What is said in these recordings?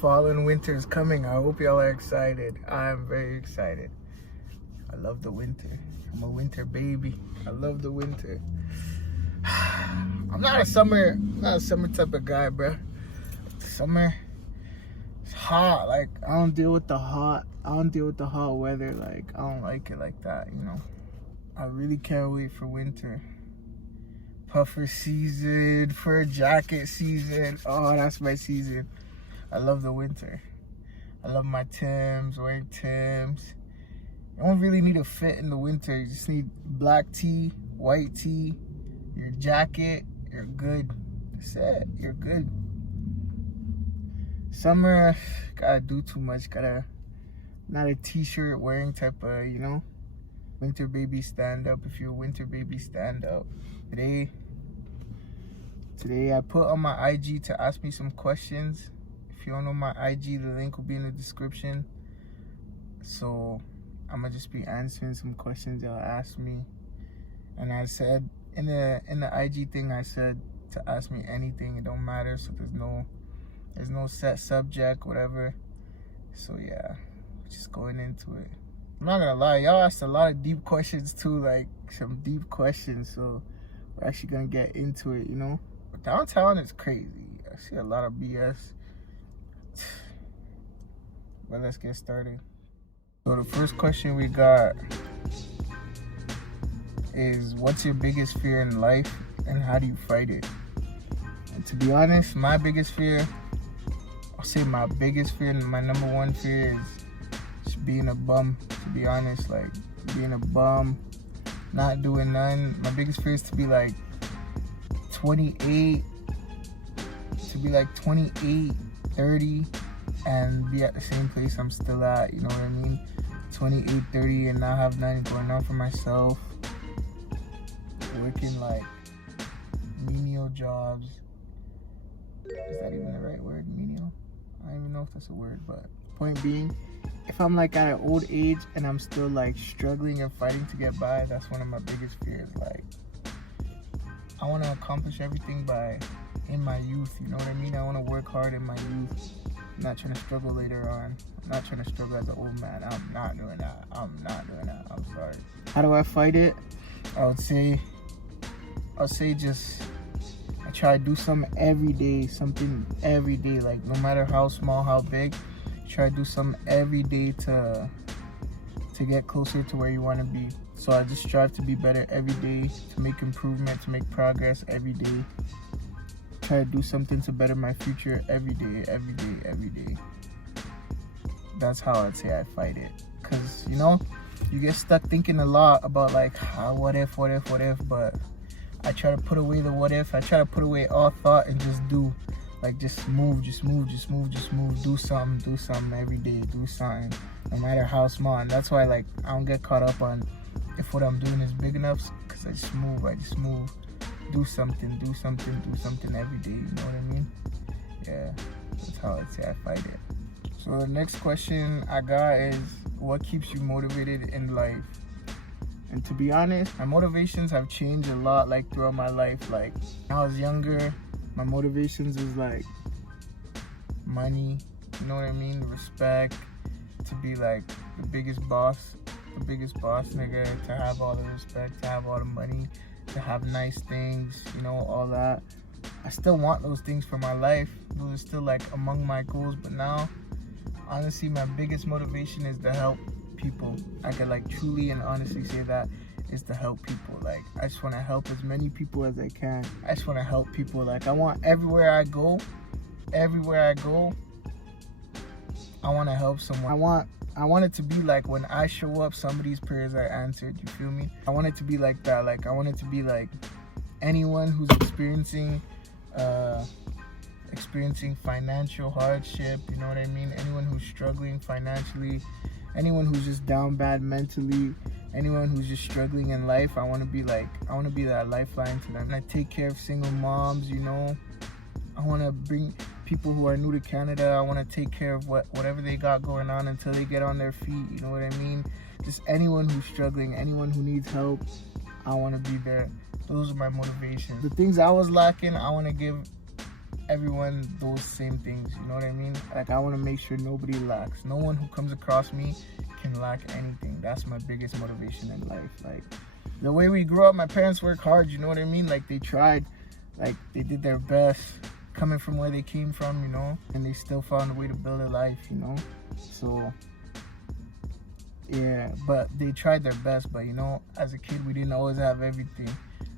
Fall and winter is coming. I hope y'all are excited. I'm very excited. I love the winter. I'm a winter baby. I love the winter. I'm not a summer type of guy, bro. Summer, it's hot. Like, I don't deal with the hot weather. Like, I don't like it like that, you know. I really can't wait for winter. Puffer season, fur jacket season. Oh, that's my season. I love the winter. I love my Timbs, wearing Timbs. You don't really need a fit in the winter. You just need black tee, white tee, your jacket, you're good. That's it, you're good. Summer, gotta do too much. Not a t-shirt wearing type of, you know, winter baby stand up. If you're a winter baby, stand up. Today I put on my IG to ask me some questions. If you don't know my IG, the link will be in the description. So I'm gonna just be answering some questions y'all asked me. And I said in the IG thing, I said to ask me anything. It don't matter. So there's no set subject, whatever. So yeah, just going into it. I'm not gonna lie, y'all asked a lot of deep questions too, like some deep questions. So we're actually gonna get into it, you know. But downtown is crazy. I see a lot of BS. But let's get started. So the first question we got is, what's your biggest fear in life and how do you fight it? And to be honest, my biggest fear, I'll say my biggest fear and my number one fear is just being a bum. To be honest, like being a bum, not doing none. My biggest fear is to be like 28, 30 and be at the same place I'm still at, you know what I mean? 28, 30 and not have nothing going on for myself. Working like menial jobs. Is that even the right word, menial? I don't even know if that's a word, but point being, if I'm like at an old age and I'm still like struggling and fighting to get by, that's one of my biggest fears. Like, I want to accomplish everything in my youth, you know what I mean? I want to work hard in my youth. I'm not trying to struggle later on. I'm not trying to struggle as an old man. I'm not doing that. I'm sorry. How do I fight it? I would say just, I try to do something every day, like no matter how small, how big, try to do something every day to get closer to where you want to be. So I just strive to be better every day, to make improvement, to make progress every day. Try to do something to better my future every day. That's how I'd say I fight it. Cause you know, you get stuck thinking a lot about like, what if, but I try to put away the what if. I try to put away all thought and just do. Like, just move, do something every day, do something, no matter how small. And that's why, like, I don't get caught up on if what I'm doing is big enough, because I just move, do something every day, you know what I mean? Yeah, that's how I'd say I fight it. So the next question I got is, what keeps you motivated in life? And to be honest, my motivations have changed a lot, like, throughout my life. Like, when I was younger, my motivations was like money, you know what I mean? Respect, to be like the biggest boss nigga, to have all the respect, to have all the money, to have nice things, you know, all that. I still want those things for my life. Those are still like among my goals, but now, honestly, my biggest motivation is to help people. I could like truly and honestly say that is to help people. Like, I just want to help as many people as I can. I just want to help people. Like, I want everywhere I go, I want to help someone. I want it to be like when I show up, somebody's prayers are answered. You feel me? I want it to be like that. Like, I want it to be like anyone who's experiencing financial hardship, you know what I mean? Anyone who's struggling financially, anyone who's just down bad mentally, anyone who's just struggling in life, I want to be that lifeline to them. And I take care of single moms, you know. I want to bring people who are new to Canada, I want to take care of whatever they got going on until they get on their feet, you know what I mean? Just anyone who's struggling, anyone who needs help, I want to be there. Those are my motivations. The things I was lacking, I want to give everyone those same things, you know what I mean? Like, I want to make sure nobody lacks. No one who comes across me can lack anything. That's my biggest motivation in life. Like, the way we grew up, my parents worked hard, you know what I mean? Like, they tried, like, they did their best coming from where they came from, you know, and they still found a way to build a life, you know? So, yeah, but they tried their best. But, you know, as a kid, we didn't always have everything.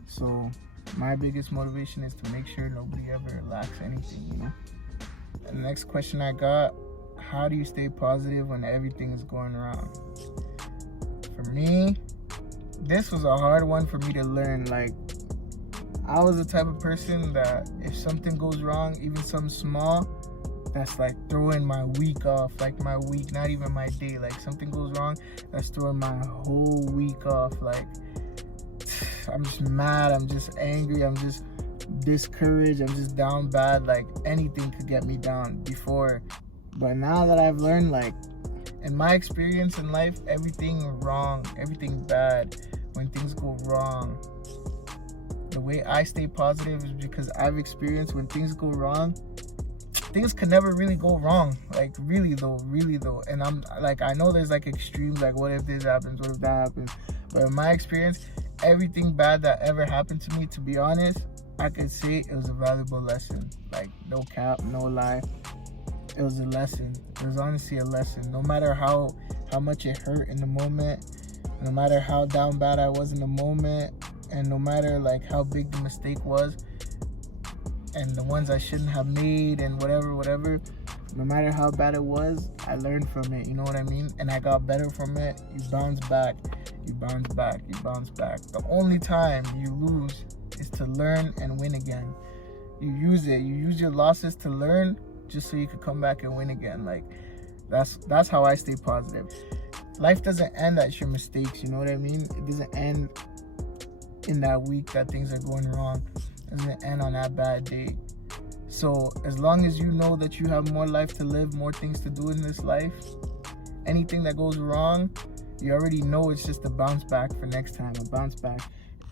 So my biggest motivation is to make sure nobody ever lacks anything, you know? And the next question I got, how do you stay positive when everything is going wrong? For me, this was a hard one for me to learn. Like, I was the type of person that if something goes wrong, even something small, that's like throwing my week off. Like, my week, not even my day. Like, something goes wrong, that's throwing my whole week off. Like, I'm just mad, I'm just angry, I'm just discouraged, I'm just down bad. Like, anything could get me down before. But now that I've learned, like, in my experience in life, everything wrong, everything bad, when things go wrong, the way I stay positive is because I've experienced when things go wrong, things can never really go wrong. Like, really though. And I'm like, I know there's like extremes, like, what if this happens, what if that happens? But in my experience, everything bad that ever happened to me, to be honest, I could say it was a valuable lesson. Like, no cap, no lie, it was a lesson. It was honestly a lesson. No matter how much it hurt in the moment, no matter how down bad I was in the moment, and no matter like how big the mistake was, and the ones I shouldn't have made, and whatever, no matter how bad it was, I learned from it, you know what I mean? And I got better from it. You bounce back. The only time you lose is to learn and win again. You use your losses to learn, just so you could come back and win again. Like, that's how I stay positive. Life doesn't end at your mistakes, you know what I mean? It doesn't end in that week that things are going wrong. It doesn't end on that bad day. So as long as you know that you have more life to live, more things to do in this life, anything that goes wrong, you already know it's just a bounce back for next time. A bounce back,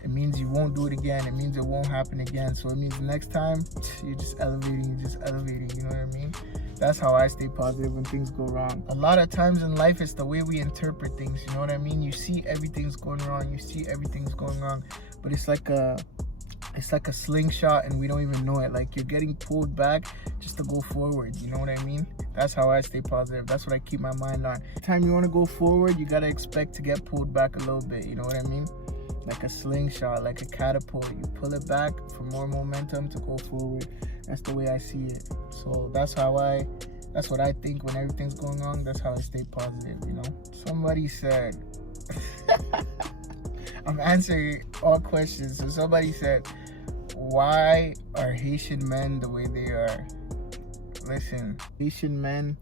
it means you won't do it again. It means it won't happen again. So it means next time, you're just elevating, you know what I mean? That's how I stay positive when things go wrong. A lot of times in life, it's the way we interpret things, you know what I mean? You see everything's going wrong, but it's like a slingshot and we don't even know it. Like, you're getting pulled back just to go forward, you know what I mean? That's how I stay positive. That's what I keep my mind on. Every time you want to go forward, you got to expect to get pulled back a little bit, you know what I mean? Like a slingshot, like a catapult. You pull it back for more momentum to go forward. That's the way I see it. So that's what I think when everything's going on. That's how I stay positive, you know? Somebody said, I'm answering all questions. So somebody said, why are Haitian men the way they are? Listen, Haitian men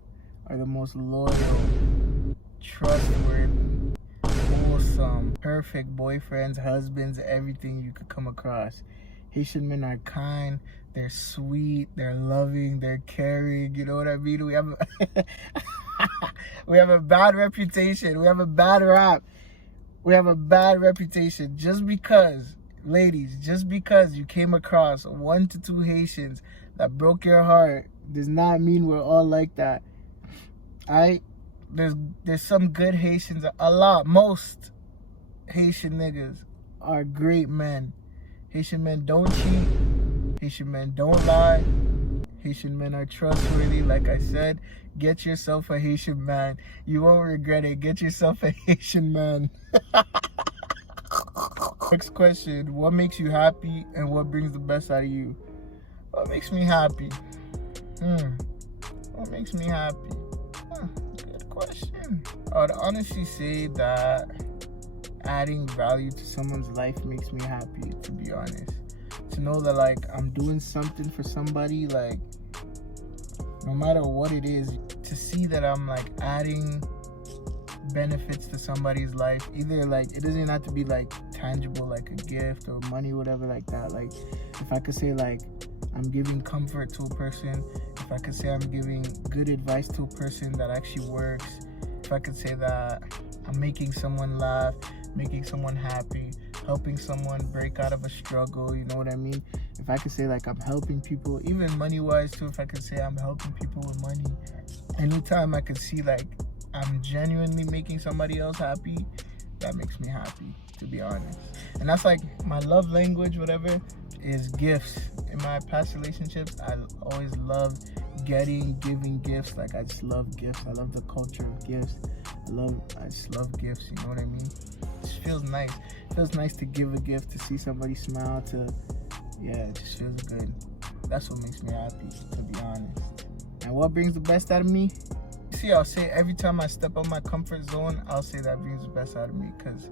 are the most loyal, trustworthy, wholesome, perfect boyfriends, husbands, everything you could come across. Haitian men are kind, they're sweet, they're loving, they're caring, you know what I mean? We have a bad reputation. We have a bad rap. We have a bad reputation just because, ladies, just because you came across 1 to 2 Haitians that broke your heart does not mean we're all like that. There's some good Haitians, most Haitian niggas are great men. Haitian men don't cheat. Haitian men don't lie. Haitian men are trustworthy. Like I said, get yourself a Haitian man. You won't regret it. Get yourself a Haitian man. Next question. What makes you happy and what brings the best out of you? What makes me happy? What makes me happy? Good question. I would honestly say that adding value to someone's life makes me happy, to be honest. To know that, like, I'm doing something for somebody, like, no matter what it is, to see that I'm, like, adding benefits to somebody's life. Either, like, it doesn't have to be, like, tangible, like a gift or money, whatever, like that. Like, if I could say, like, I'm giving comfort to a person, if I could say I'm giving good advice to a person that actually works, if I could say that I'm making someone laugh, making someone happy, helping someone break out of a struggle, you know what I mean? if I could say like I'm helping people, even money wise too, if I could say I'm helping people with money, anytime I could see like I'm genuinely making somebody else happy, that makes me happy, to be honest. And that's like my love language, whatever, is gifts. In my past relationships, I always loved giving gifts. Like I just love gifts. I love the culture of gifts. I just love gifts, you know what I mean? It just feels nice. It feels nice to give a gift, to see somebody smile, it just feels good. That's what makes me happy, to be honest. And what brings the best out of me? See, I'll say every time I step out my comfort zone, I'll say that brings the best out of me, because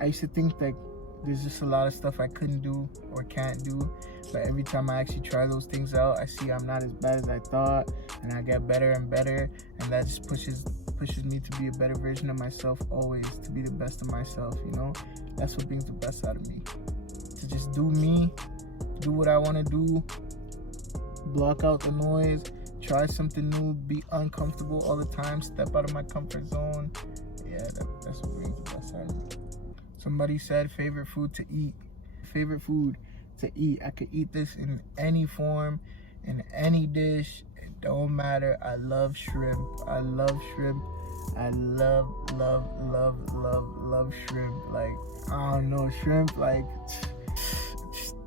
I used to think like there's just a lot of stuff I couldn't do or can't do, but every time I actually try those things out, I see I'm not as bad as I thought, and I get better and better, and that just pushes me to be a better version of myself always, to be the best of myself, you know? That's what brings the best out of me. To just do me, do what I want to do, block out the noise, try something new, be uncomfortable all the time, step out of my comfort zone. Yeah, that's what brings the best out of me. Somebody said favorite food to eat. Favorite food to eat. I could eat this in any form, in any dish. It don't matter. I love shrimp. I love shrimp. I love shrimp. Like, I don't know, shrimp, like,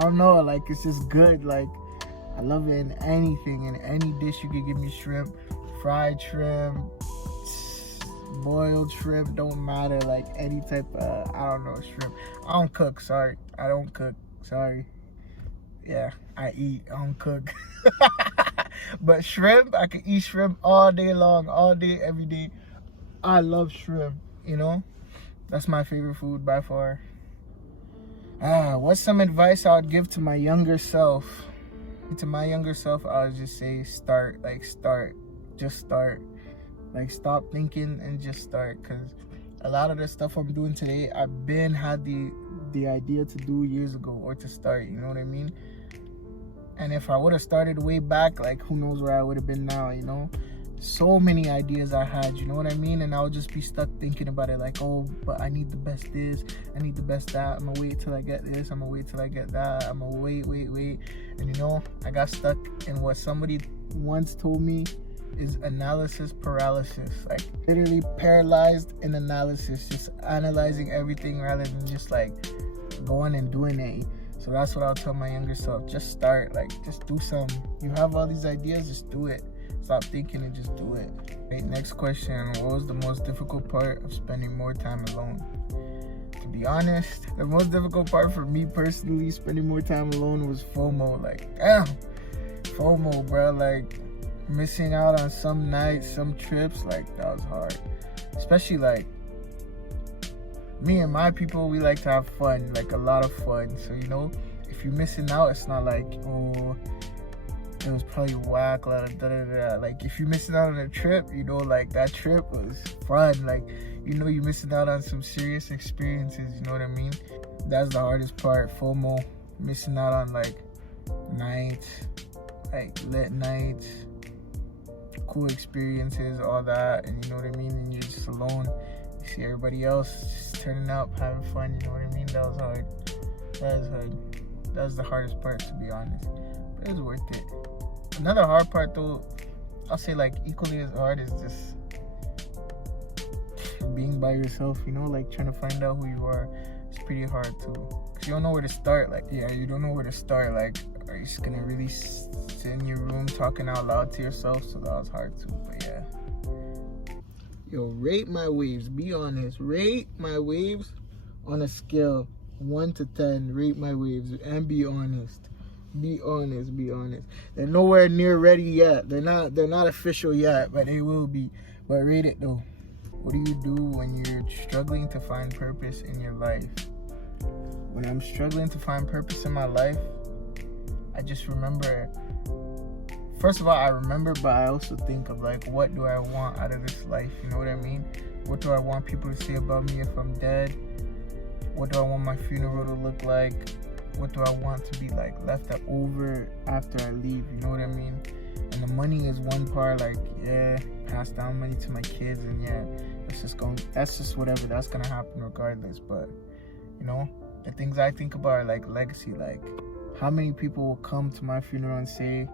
I don't know, like, it's just good. Like, I love it in anything, in any dish you could give me shrimp. Fried shrimp, boiled shrimp, don't matter. Like, any type of, I don't know, shrimp. I don't cook, sorry. I don't cook, sorry. Yeah, I eat, I don't cook. But shrimp, I could eat shrimp all day long, all day, every day. I love shrimp, you know? That's my favorite food by far. What's some advice I would give to my younger self? To my younger self, I would just say start. Just start. Like, stop thinking and just start, because a lot of the stuff I'm doing today, I've had the idea to do years ago, or to start, you know what I mean? And if I would have started way back, like, who knows where I would have been now, you know? So many ideas I had, you know what I mean? And I would just be stuck thinking about it, like, oh, but I need the best this, I need the best that, I'm gonna wait till I get this, I'm gonna wait till I get that, I'm gonna wait. And you know, I got stuck in what somebody once told me is analysis paralysis. Like, literally paralyzed in analysis, just analyzing everything rather than just like going and doing it. So that's what I'll tell my younger self. Just start, like, just do something. You have all these ideas, just do it. Stop thinking and just do it. Right, next question. What was the most difficult part of spending more time alone? To be honest, the most difficult part for me personally, spending more time alone, was FOMO. Like, damn, FOMO, bro. Like, missing out on some nights, some trips, like, that was hard. Especially, like, me and my people, we like to have fun, like, a lot of fun. So, you know, if you're missing out, it's not like, oh, it was probably whack, like, if you're missing out on a trip, you know, like, that trip was fun, like, you know, you're missing out on some serious experiences, you know what I mean? That's the hardest part, FOMO, missing out on, like, nights, like, lit nights, cool experiences, all that, and you know what I mean? And you're just alone, you see everybody else just turning up, having fun, you know what I mean? That was hard. That was the hardest part, to be honest, but it was worth it. Another hard part, though, I'll say, like, equally as hard, is just being by yourself, you know, like, trying to find out who you are. It's pretty hard too, because you don't know where to start. Like, you don't know where to start. Like, are you just gonna really sit in your room talking out loud to yourself? So that was hard too, but yeah. Yo, rate my waves, be honest. Rate my waves on a scale 1 to 10. Rate my waves and be honest. Be honest. They're nowhere near ready yet. They're not official yet, but they will be. But rate it though. What do you do when you're struggling to find purpose in your life? When I'm struggling to find purpose in my life, I just remember, first of all, I remember, but I also think of, like, what do I want out of this life? You know what I mean? What do I want people to say about me if I'm dead? What do I want my funeral to look like? What do I want to be, like, left over after I leave? You know what I mean? And the money is one part, like, yeah, pass down money to my kids, and yeah, that's just whatever, that's gonna happen regardless. But, you know, The things I think about are like legacy. Like, how many people will come to my funeral and say,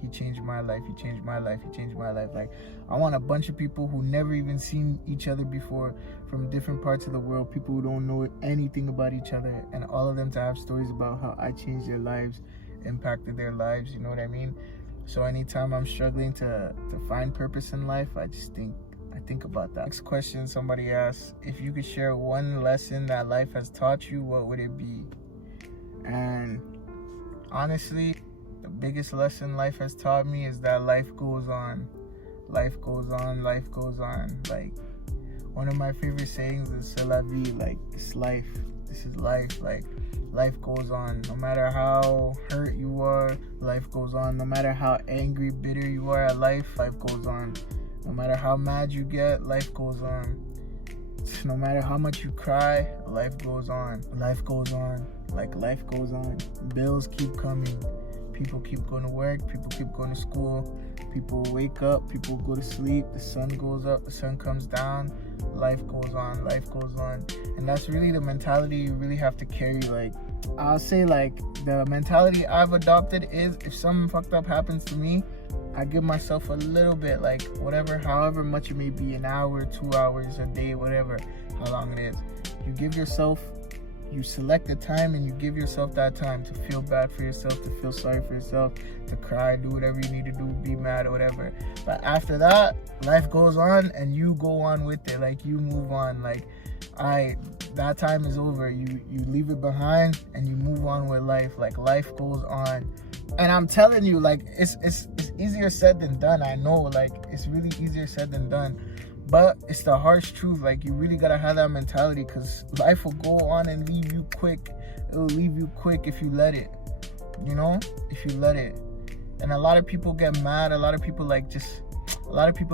he changed my life, he changed my life, he changed my life. Like, I want a bunch of people who never even seen each other before, from different parts of the world, people who don't know anything about each other, and all of them to have stories about how I changed their lives, impacted their lives, you know what I mean? So anytime I'm struggling to find purpose in life, I think about that. Next question somebody asked, if you could share one lesson that life has taught you, what would it be? And honestly, the biggest lesson life has taught me is that life goes on. Life goes on, life goes on. Like, one of my favorite sayings is "C'est la vie," like, it's life. This is life. Like, life goes on. No matter how hurt you are, life goes on. No matter how angry, bitter you are at life, life goes on. No matter how mad you get, life goes on. No matter how much you cry, life goes on. Life goes on. Like, life goes on. Bills keep coming. People keep going to work. People keep going to school. People wake up. People go to sleep. The sun goes up. The sun comes down. Life goes on. Life goes on. And that's really the mentality you really have to carry. Like, I'll say, like, the mentality I've adopted is, if something fucked up happens to me, I give myself a little bit, like, whatever, however much it may be, an hour, 2 hours, a day, whatever, how long it is. You give yourself, you select the time and you give yourself that time to feel bad for yourself, to feel sorry for yourself, to cry, do whatever you need to do, be mad or whatever. But after that, life goes on and you go on with it. Like, you move on. Like, that time is over. You leave it behind and you move on with life. Like, life goes on. And I'm telling you, like, it's easier said than done. I know, like, it's really easier said than done. But it's the harsh truth. Like, you really gotta have that mentality, because life will go on and leave you quick. It'll leave you quick if you let it. You know? If you let it. And a lot of people get mad. A lot of people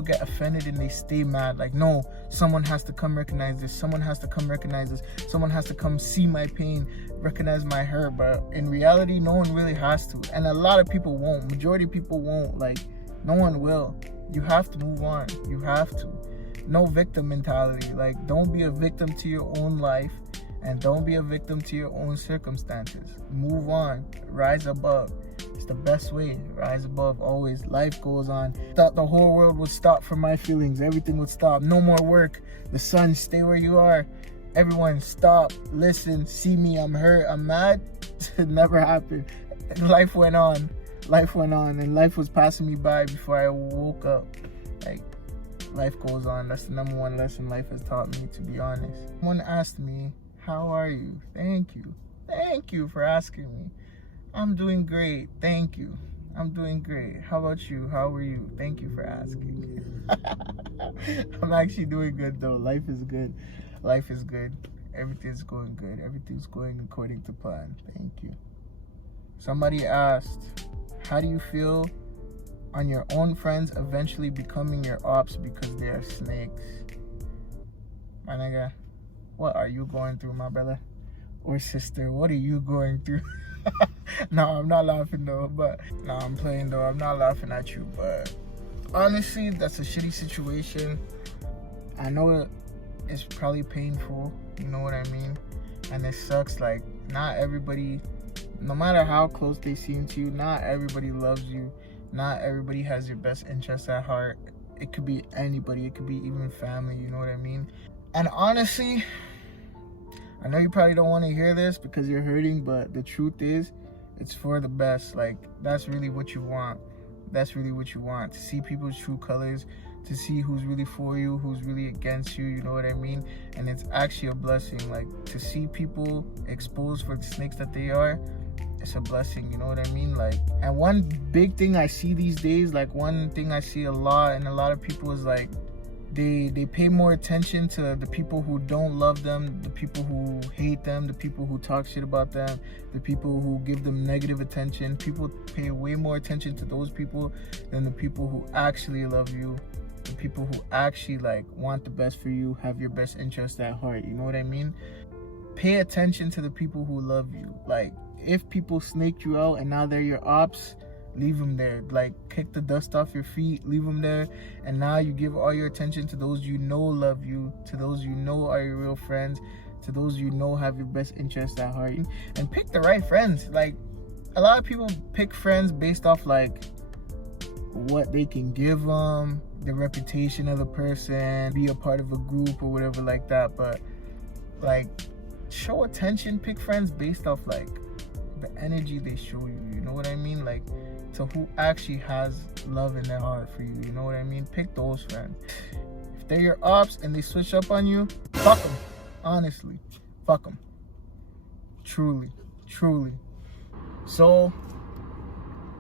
get offended and they stay mad. Like, no, someone has to come recognize this. Someone has to come recognize this. Someone has to come see my pain, recognize my hurt. But in reality, no one really has to. And a lot of people won't. Majority of people won't. Like, no one will. You have to move on. You have to. No victim mentality. Like, don't be a victim to your own life, and don't be a victim to your own circumstances. Move on. Rise above. It's the best way. Rise above always. Life goes on. Thought the whole world would stop for my feelings. Everything would stop. No more work. The sun, stay where you are. Everyone stop. Listen. See me. I'm hurt. I'm mad. It never happened. Life went on. Life went on. And life was passing me by before I woke up. Like, life goes on. That's the number one lesson life has taught me, to be honest. Someone asked me, how are you? Thank you. Thank you for asking me. I'm doing great. Thank you. I'm doing great. How about you? How are you? Thank you for asking. I'm actually doing good, though. Life is good. Life is good. Everything's going good. Everything's going according to plan. Thank you. Somebody asked, how do you feel on your own friends eventually becoming your ops because they are snakes? My nigga, what are you going through, my brother or sister? What are you going through? No, I'm not laughing though, but no, I'm playing though. I'm not laughing at you, but honestly, that's a shitty situation. I know it's probably painful, you know what I mean? And it sucks. Like, not everybody, no matter how close they seem to you, not everybody loves you. Not everybody has your best interests at heart. It could be anybody. It could be even family, you know what I mean? And honestly, I know you probably don't want to hear this because you're hurting, but the truth is, it's for the best. Like, that's really what you want. That's really what you want. To see people's true colors, to see who's really for you, who's really against you, you know what I mean? And it's actually a blessing. Like, to see people exposed for the snakes that they are, it's a blessing, you know what I mean? Like, and one big thing I see these days, like, one thing I see a lot in a lot of people is, like, they pay more attention to the people who don't love them, the people who hate them, the people who talk shit about them, the people who give them negative attention. People pay way more attention to those people than the people who actually love you, the people who actually, like, want the best for you, have your best interest at heart, you know what I mean? Pay attention to the people who love you. Like, if people snaked you out and now they're your ops, leave them there. Like, kick the dust off your feet, leave them there, and now you give all your attention to those you know love you, to those you know are your real friends, to those you know have your best interests at heart, and pick the right friends. Like, a lot of people pick friends based off like what they can give them, the reputation of the person, be a part of a group or whatever like that. But like, show attention, pick friends based off like the energy they show you, you know what I mean? Like, to who actually has love in their heart for you, you know what I mean? Pick those friends. If they're your ops and they switch up on you, fuck them. Honestly, fuck them. Truly. So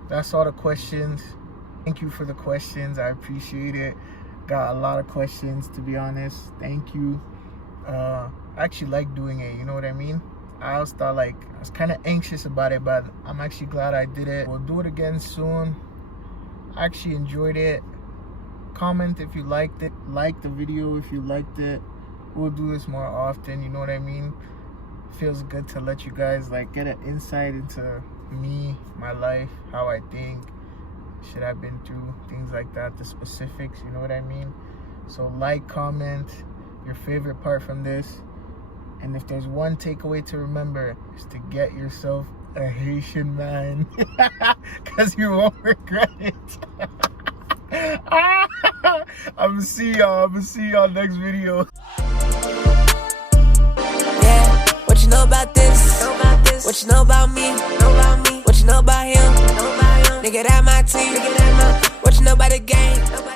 that's all the questions. Thank you for the questions. I appreciate it. Got a lot of questions, to be honest. Thank you. I actually like doing it, you know what I mean? I always thought, like, I was kind of anxious about it, but I'm actually glad I did it. We'll do it again soon. I actually enjoyed it. Comment if you liked it. Like the video if you liked it. We'll do this more often, you know what I mean? Feels good to let you guys like get an insight into me, my life, how I think, shit I've been through, things like that, the specifics, you know what I mean? So like, comment your favorite part from this. And if there's one takeaway to remember, is to get yourself a Haitian man, because you won't regret it. I'm gonna see y'all next video. Yeah, what you know about this? What you know about me? What you know about him? Nigga, that my team. What you know about the game?